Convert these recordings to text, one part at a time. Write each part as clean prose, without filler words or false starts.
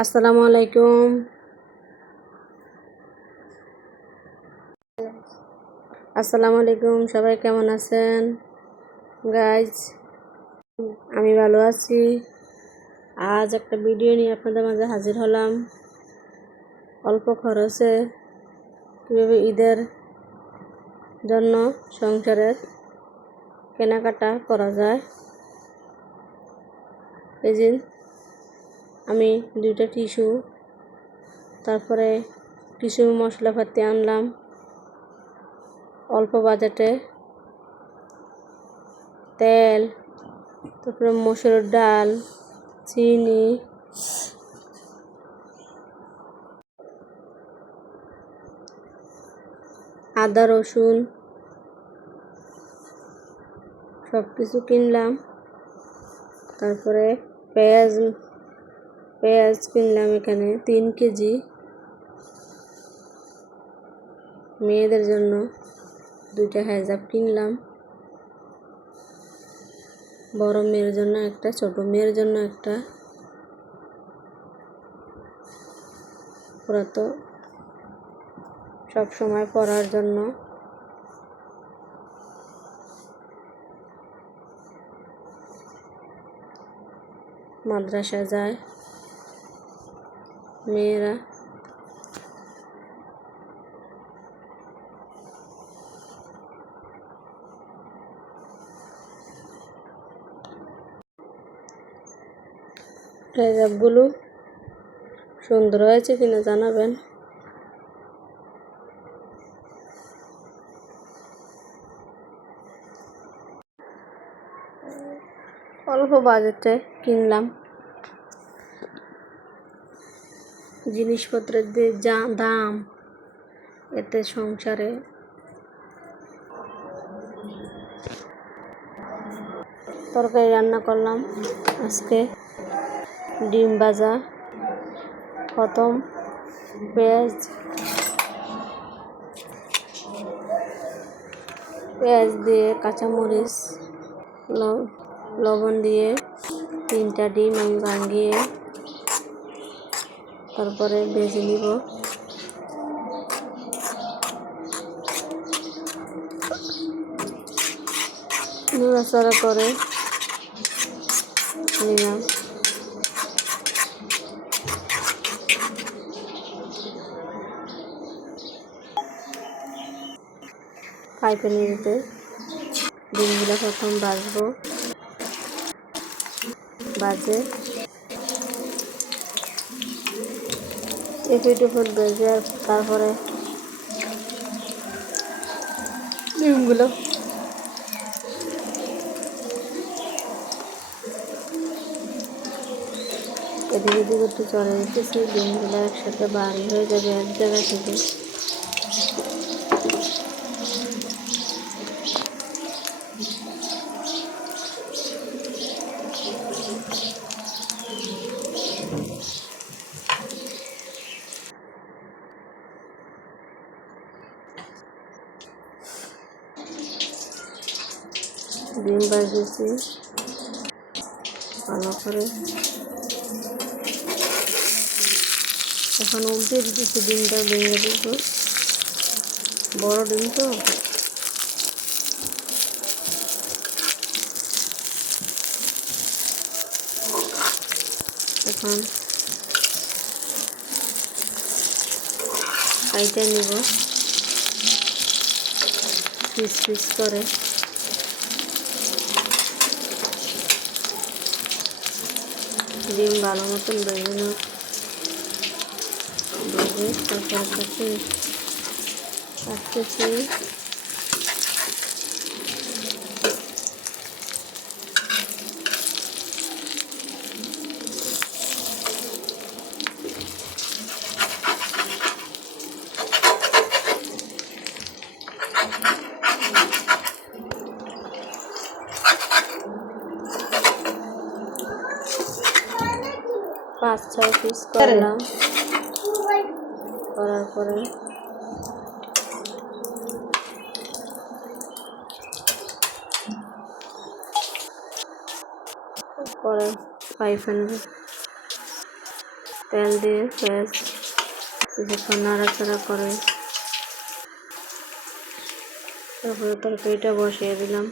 আসসালামু আলাইকুম। সবাই কেমন আছেন গাইজ? আমি ভালো আছি। আজ একটা ভিডিও নিয়ে আপনাদের মাঝে হাজির হলাম। অল্প খরচে কীভাবে ঈদের জন্য সংসারের কেনাকাটা করা যায়। এই যে আমি 2টা টিস্যু, তারপরে কিছু মশলাপাতি আনলাম অল্প বাজেটে। তেল, তারপরে মসুর ডাল, চিনি, আদা রসুন সব কিছু কিনলাম। তারপরে পেঁয়াজ কিনলাম এখানে 3 কেজি। মেয়েদের জন্য 2টা হেজাব কিনলাম, বড় মেয়ের জন্য একটা, ছোট মেয়ের জন্য একটা। ওরা তো সব সময় পরার জন্য। মাদ্রাসা যায় মেয়েরা। হেজাবগুলো সুন্দর হয়েছে কিনা জানাবেন। অল্প বাজেটে কিনলাম। জিনিসপত্রের যে যা দাম, এতে সংসারে তরকারি রান্না করলাম আজকে। ডিম ভাজা, প্রথম পেঁয়াজ দিয়ে, কাঁচামরিচ, লবণ দিয়ে 3টা ডিম আমি ভাঙিয়ে তারপরে ভেজে নিব। নাড়াচাড়া করে নিলাম। ফ্রাই প্যানে ডিমগুলো প্রথম ভাজবো। বাজে একটু ভেজে তারপরে ডিমগুলো এদিকে একটু চলে রেখেছি। ডিমগুলো একসাথে বাড়ি হয়ে যাবে এক জায়গা থেকে। ডিম ভাজেছি ভালো করে। এখন উল্টে দিতেছি, ডিমটা ভেঙে দিব। বড় ডিম তো এখন কাইটা নিব পিস পিস করে। ডিম ভালো মতন ভেজে তারপরে কাটতেছি। 5-6 পিস করলাম। করার পরে ফ্রাই প্যানে তেল দিয়ে পেঁয়াজ কিছুক্ষণ নাড়াচাড়া করে তারপরে তরকারিটা বসিয়ে দিলাম।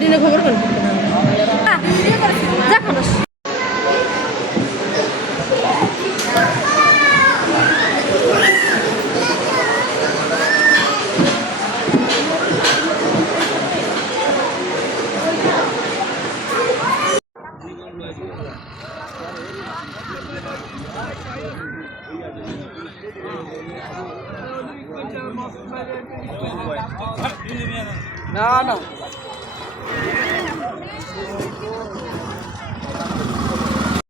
দিনে খবর কোন না না